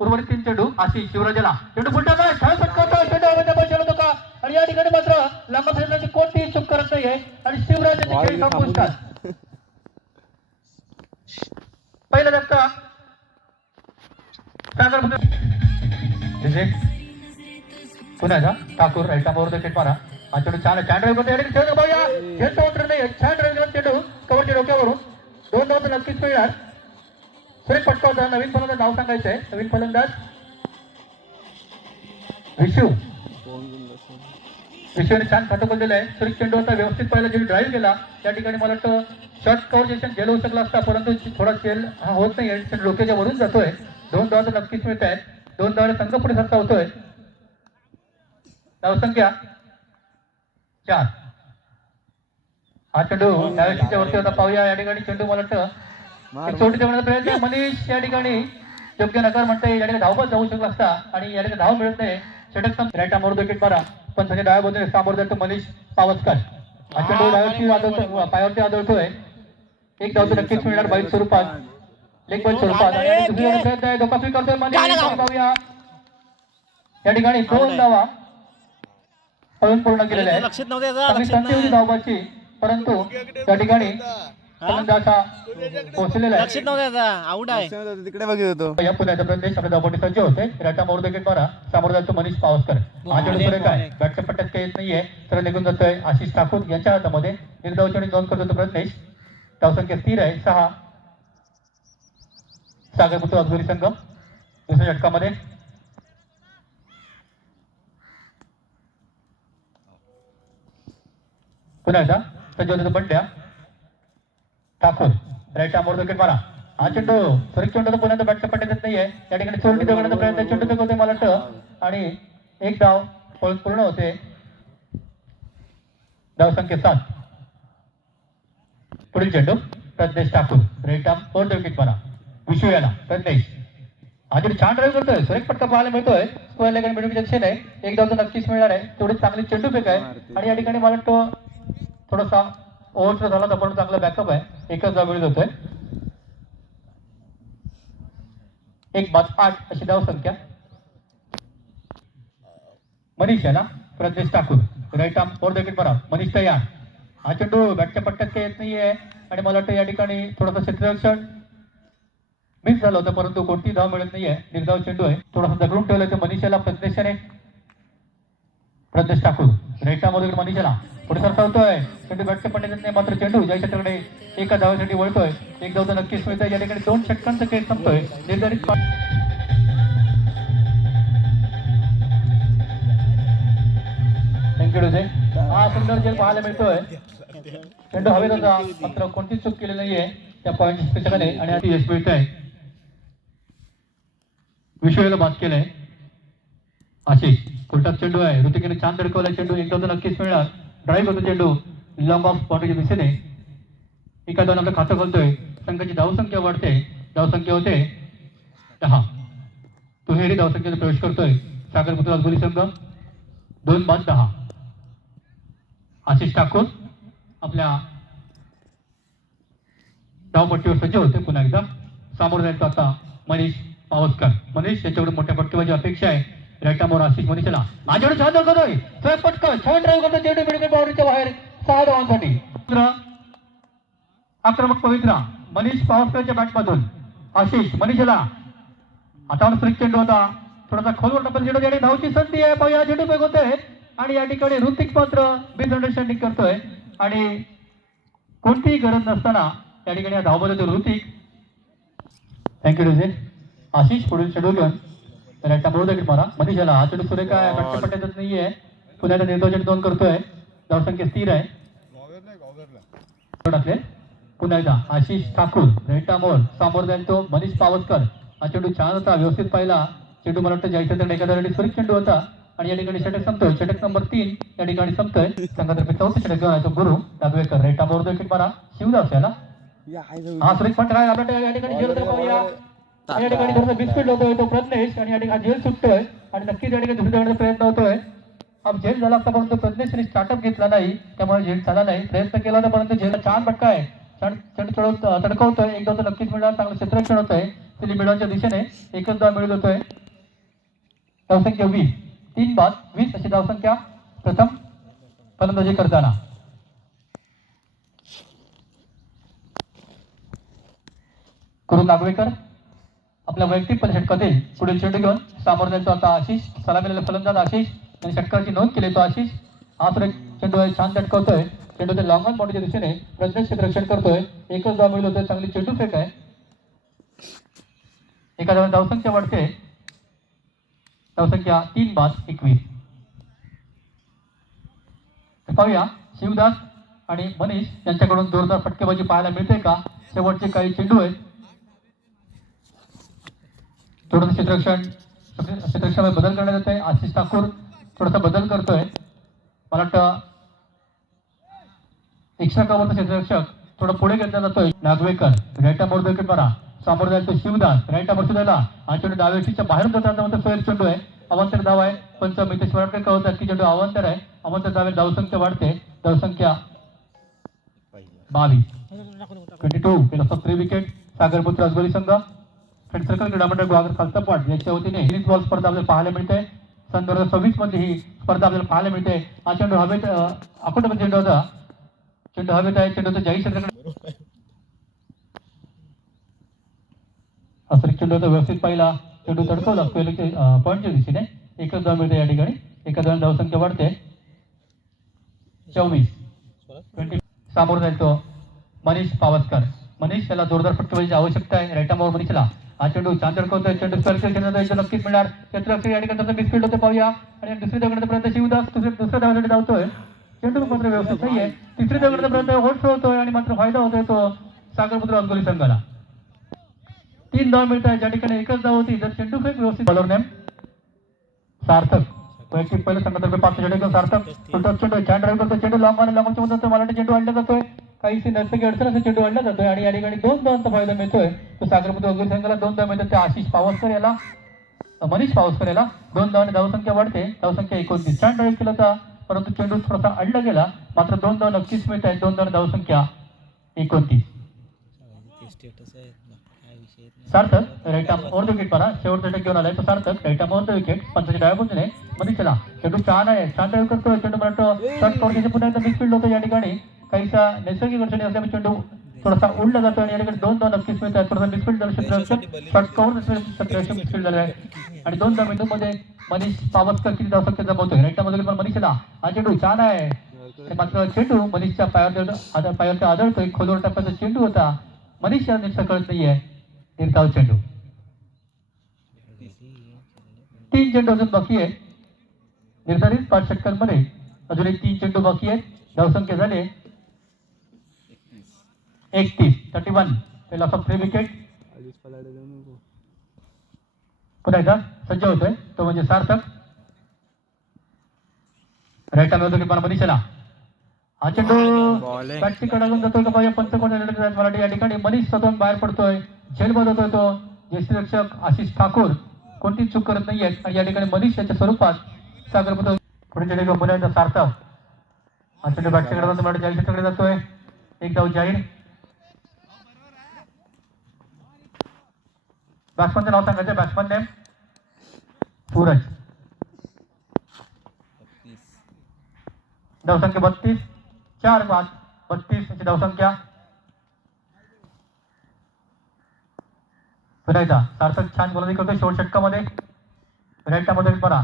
उर्वरित 3 चेंडू आशिष शिवराजला चेंडू फुलटाचा खेळ पटकावतो चेंडू हवेत बसला होता का आणि या ठिकाणी मात्र लांब फलंदाजी कोणतीही चूक करत नाहीये आणि शिवराजाचे खेळ संपुष्टात पहिला धक्का पुण्याचा ठाकूर राईटावर विकेट मारा हा चेंडू छान छान ड्राईव्ह करतो चेंडू पाहूया चेंडू उतरत नाही छान ड्राईव्ह केला चेंडू कव्हरच्या डोक्यावरून 2 धावा नक्कीच मिळणार सुरेख पटकावता नवीन फलंदाज नाव सांगायचं आहे नवीन फलंदाज विशूने छान फटकल दिलं आहे सुरेख चेंडू होता व्यवस्थित पहिला चेंडू ड्राईव्ह केला त्या ठिकाणी मला वाटतं शॉर्ट कव्हर सेशन जेल होऊ शकला असता परंतु थोडा जेल हा होत नाही चेंडू डोक्याच्या वरून जातोय 2 धावा नक्कीच मिळत आहेत 2 धावा संघ पुढे सरता होतोय धावसंख्या 4 हा चेंडू डाव्या वरती होता पाहूया या ठिकाणी चेंडू मला वाटतं चोटी देण्याचा प्रयत्न मनीष या ठिकाणी योग्य नकार म्हणता येईल या ठिकाणी धावपत जाऊ शकला असता आणि या ठिकाणी धाव मिळत नाही षटक राईट आमोर विकेट मारा पण त्याच्या डाव्या बाजूने सामोर जातो मनीष पावसकर हा चेंडू पायावरती आदळतोय एक धाव नक्कीच मिळणार बाईक स्वरूपात लेग बाईक स्वरूपात आणि दुसरीकडे प्रयत्न आहे धोका स्वीकारतोय मनीष पाहूया या ठिकाणी 2 धावा पळून पूर्ण केलेले आहे संधी होती धावबाची परंतु त्या ठिकाणी फलंदाजा पोहोचलेला आहे तिकडे बघित होतो या पुण्याचा प्रदेश आपल्या धावपट्टी सज्ज होते राटा मोर विकेट मारा समोर जातो मनीष पावसकर हा चेंडू सुरेख आहे बॅटच्या पट्ट्यात काही येत नाहीये तर निघून जातोय आशिष ठाकूर यांच्या हातामध्ये निर्धाव चेंडू नोंद करतो प्रदेश धावसंख्या स्थिर आहे 6 सागर पुत्र अजगरी संघ दुसऱ्या षटकामध्ये पुन्हा एकदा सज्ज होतो बंड्या ठाकूर राईट आमोर विकेट मारा हा चेंडू सुरेख चेंडू पुन्हा बॅटच्या पट्ट्यात येत नाहीये या ठिकाणी चोरटी देण्याचा प्रयत्न चेंडू होते मला वाटतं आणि एक धाव पळून पूर्ण होते धावसंख्या 7 पुढील चेंडू Pragnesh Thakur right arm fourth wicket मारा विशू याला प्रज्ञेश हा चेंडू छान ड्राईव्ह करतोय सुरेख पटका पाहायला मिळतोय स्क्वेअर लेग आणि मिडल जंक्शन आहे एक धाव तर नक्कीच मिळणार आहे तेवढी चांगली चेंडू फेक आहे आणि या ठिकाणी मला वाटतं थोडासा ओव्हर झाला तर पण चांगला बॅकअप आहे एकच धाव मिळत होतोय 1-8 अशी धाव संख्या मनीष याला Pragnesh Thakur right arm fourth wicket मारा मनीष तयार हा चेंडू बॅटच्या पट्ट्यात काही येत नाहीये आणि मला वाटतं या ठिकाणी थोडासा क्षेत्ररक्षण मिस झालं होतं परंतु कोणती धाव मिळत नाहीये निर्धाव चेंडू आहे थोडासा दगडून ठेवलं तर मनीषाला प्रज्ञेश ठाकूर राईट आर्म मनीषाला पुढे सरसावतोय चेंडू बॅटच्या पट्ट्यात नाही मात्र चेंडू ज्या क्षेत्राकडे एका धावासाठी वळतोय एक धाव तर नक्कीच मिळतोय या ठिकाणी 2 षटकांचा खेळ संपतोय निर्धारित हा सुंदर जेल पाहायला मिळतोय चेंडू हवेत होता मात्र कोणतीच चूक केली नाहीये त्या पॉईंट स्पेशलने आणि आता यश मिळत आहे विषयाला बाद केलंय आशिष कोर्टात चेंडू आहे ऋतिकेने छान धडकवलाय चेंडू एक धाव तर नक्कीच मिळणार ड्राईव्ह होतो चेंडू लंब ऑफ बाउंड्रीच्या दिशेने एका धावाने आपलं खातं खोलतोय संघाची धावसंख्या वाढते धावसंख्या होते 10 दुहेरी धावसंख्येचा प्रवेश करतोय सागरपुत्र अजगोली संघ 2-10 आशिष ठाकूर आपल्या धावपट्टीवर सज्ज होते पुन्हा एकदा सामोर जायचं आता मनीष पावसकर मनीष याच्याकडून मोठ्या फटकेबाजी अपेक्षा आहे राईटामोर आशिष मनीषला माझ्याकडे छान करतोय स्वयं पटकन छान ड्राईव्ह करतो चेंडू मिडल बाउंड्रीच्या बाहेर 6 धावांसाठी आक्रमक पवित्रा मनीष पावसकरच्या बॅटमधून आशिष मनीषला हातावर स्ट्रिक चेंडू होता थोडासा खोलवर टप्पल चेंडू त्याने धावची संधी आहे पाहूया चेंडू फेक होतोय आणि या ठिकाणी ऋतिक मात्र मिसअंडरस्टँडिंग करतोय आणि कोणतीही गरज नसताना या ठिकाणी धावमध्ये होतो ऋतिक थँक्यू डीजे आशिष पुढील चेंडू घेऊन राईटचा बरोबर विकेट मारा मनीषाला हा चेंडू सुरेख आहे बॅटच्या पट्ट्यातच नाहीये पुण्याचा निर्धाव चेंडू 2 करतोय धावसंख्या स्थिर आहे पुन्हा एकदा आशिष ठाकूर राईटा मोर समोर जाईल तो मनीष पावसकर हा चेंडू छान होता व्यवस्थित पाहिला चेंडू मला वाटतं जायचं तर एखाद्या सुरेख चेंडू होता आणि या ठिकाणी षटक संपतोय षटक नंबर 3 या ठिकाणी संपतोय संघातर्फे 4थं षटक घेऊन आहे तो गुरु दागवेकर राईटा मोर विकेट मारा शिवदास याला हा सुरेख पण या ठिकाणी जेल पाहूया या ठिकाणी थोडासा बिस्किट होतोय तो प्रज्ञेश आणि या ठिकाणी जेल सुटतोय आणि नक्कीच या ठिकाणी दुसऱ्या प्रयत्न होतोय अब जेल झाला असता परंतु प्रज्ञेशने स्टार्टअप घेतला नाही त्यामुळे जेल झाला नाही प्रयत्न केला होता परंतु जेलला छान फटका आहे चढ तडकवतोय एक धाव तर नक्कीच मिळणार चांगलं क्षेत्ररक्षण होतंय मिळवण्याच्या दिशेने एकच धाव मिळत होतोय. धावसंख्या 20, 3 बाद 20 अशी धावसंख्या प्रथम फलंदाजी करताना. करू नागवेकर आपल्या वैयक्तिक षटकातील पुढील चेंडू घेऊन सामोर जातो आता आशिष. सलामीला फलंदाज आशिष आणि षटकाची नोंद केली तो आशिष. हा तर चेंडू आहे छान झटकवतोय. चेंडू ते लॉंग ऑन बाउंड्रीच्या दिशेने प्रज्ञेश क्षेत्ररक्षण करतोय. एकच धाव मिळत होतोय. चांगली चेंडू फेक आहे. एका धावाने धावसंख्या वाढते. धावसंख्या 3 बाद 21. पाहूया शिवदास आणि मनीष यांच्याकडून जोरदार फटकेबाजी पाहायला मिळते का. शेवटचे काही चेंडू आहेत. थोडंसं क्षेत्ररक्षणामध्ये बदल करण्यात येतोय. आशिष ठाकूर थोडासा बदल करतोय. मला वाटतं एक्स्ट्रा कव्हरचा क्षेत्ररक्षक थोडं पुढे घेतला जातोय. नागवेकर राईट मोर विकेट मारा. समोर जाईल तो शिवदास राईट मोर सुद्धा हा चेंडू डाव्याशीच्या बाहेर जाताना सोयर चेंडू आहे. अवांतर धाव आहे. पंच मितेश वराडकर कळवतात की चेंडू अवांतर आहे. अवांतर धावे धावसंख्या वाढते. धावसंख्या 22. 22 केला 3 विकेट. सागरपुत्र राजगोरी संघ फ्रेंड सर्कल क्रीडा मंडळ गुहागर खालतपाट याच्या वतीने ही बॉल स्पर्धा आपल्याला पाहायला मिळते. सन 2026 मध्ये ही स्पर्धा आपल्याला पाहायला मिळते. हा चेंडू हवेत अकोटमध्ये चेंडू होता. चेंडू हवेत आहे. चेंडूचा जाई क्षेत्राकडे असं चेंडू होता. व्यवस्थित पाहिला चेंडू तडकवला पॉईंटच्या दिशेने. एकच धाव मिळते या ठिकाणी. एका धावाने धावसंख्या वाढते. 24. सामोर जाईल तो मनीष पावसकर. मनीष याला जोरदार फटकेबाजीची आवश्यकता आहे. राईट मोर मनीषला हा चेंडू छान तडकवतोय. चेंडू नक्कीच मिळणार. क्षेत्ररक्षक या ठिकाणी मिसफील्ड होते पाहूया. आणि दुसरी धावण्याचा प्रयत्न शिवदास दुसऱ्या धावसाठी धावतोय. चेंडू मात्र व्यवस्थित नाहीये. तिसरी धावण्याचा प्रयत्न होट होतोय आणि मात्र फायदा होतोय तो सागरपुत्र राजगोरी संघाला. 3 धाव मिळत आहे. ज्या ठिकाणी एकच धाव होती. जर चेंडू फेक व्यवस्थित बॉलर नेम सार्थक वैयक्तिक पहिल्या संघातर्फे 5 चेंडू सार्थक फुलटॉस चेंडू छान ड्राईव्ह करतो. चेंडू लॉंग मध्ये मला चेंडू आणला जातोय. काहीशी नैसर्गिक अडचण असे चेंडू आणला जातोय आणि या ठिकाणी 2 धावांचा फायदा मिळतोय. तो सागरपुत्र राजगोरी संघाला 2 धाव मिळतात. त्या आशिष पावसकर याला मनीष पावसकर याला 2 धावांनी धावसंख्या वाढते. धावसंख्या 29. छान ड्राईव्ह केला होता परंतु चेंडू थोडासा अडला गेला. मात्र 2 धाव नक्कीच मिळत आहेत. 2 धावांनी धावसंख्या 29. Sarthak right arm over the wicket मारा. शेवटचा षटक घेऊन आलाय तो Sarthak. Right arm over the wicket. पंचाच्या डाव्या बाजूने मनीषला चेंडू छान आहे. छान ड्राईव्ह करतोय. चेंडू मला शॉर्ट कव्हर पुन्हा एकदा मिसफील्ड होतो. या ठिकाणी काहीसा नैसर्गिक अडचणी असल्यामुळे चेंडू थोडासा उडला जातो आणि या ठिकाणी 2 धाव नक्कीच मिळतात. थोडासा मिसफील्ड झालं. क्षेत्ररक्षक शॉर्ट कव्हर क्षेत्ररक्षक मिसफील्ड झालं आहे आणि 2 धाव मध्ये मनीष पावसकर किती धावसंख्या जमवतोय. राईट मध्ये मनीषला हा चेंडू छान आहे. मात्र चेंडू मनीषच्या पायावरती आदळतोय. खोलवर टप्प्याचा चेंडू होता. मनीष या नीट कळत नाहीये. निर्धाव चेंडू. 3 चेंडू अजून बाकी आहे. निर्धारित 5 षटकांमध्ये अजून एक 3 चेंडू बाकी आहेत. धावसंख्या झाले 31. 31 पहिला फक्त 3 विकेट. पुन्हा एकदा सज्ज होतोय तो म्हणजे सार्थक. राईट आर्म होतो की पण मनीषला हा चेंडू बॅटची कडून जातोय का पाहिजे. पंचकोट मराठी या ठिकाणी मनीष स्वतःहून बाहेर पडतोय. झेलबद होतोय तो यष्टीरक्षक आशिष ठाकूर कोणतीच चूक करत नाहीये आणि या ठिकाणी मनीष याच्या स्वरूपात सागरपुत्र पुढे चेंडू घेऊन पुन्हा सार्थक हा चेंडू बॅटच्या कडून मराठी जाईल कडे जातोय. एक धाव जाहीर. बॅट्समनचं नाव सांगायचं. Batsman name Suraj. धावसंख्या 32. 4 बाद 32 अशी धावसंख्या. पुन्हा एकदा सार्थक छान गोलंदाजी करतोय शेवट षटकामध्ये. राईट मध्ये परा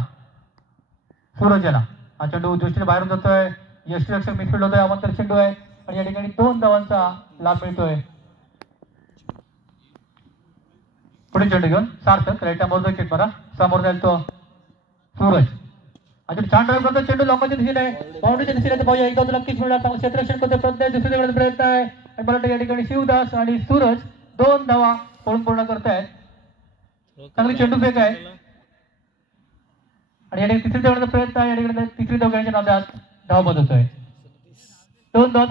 सूरज याला हा चेंडू दृष्टीने बाहेरून जातोय. यष्टीरक्षक मिसफील्ड होतोय. अवांतर चेंडू आहे आणि या ठिकाणी 2 धावांचा लाभ मिळतोय. पुढे चेंडू घेऊन सार्थक राईट मध्ये विकेट मारा. समोर जाईल तो सूरज. अजून छान ड्राईव्ह करतो. चेंडू लॉंगच्या दिशेने बाउंड्रीच्या दिशेने पाहूया. एकदा नक्कीच मिळणार. चांगलं क्षेत्ररक्षण करतोय. प्रत्येक दुसरीकडे प्रयत्न आहे आणि मला या ठिकाणी शिवदास आणि सूरज 2 धावा पळून पूर्ण करतायत. चांगली चेंडू फेक आहे आणि या ठिकाणी तिसरी धावण्याचा प्रयत्न आहे. या ठिकाणी तिसरी धाव घेण्याच्या नादात धाव बदलतोय. 2 धाव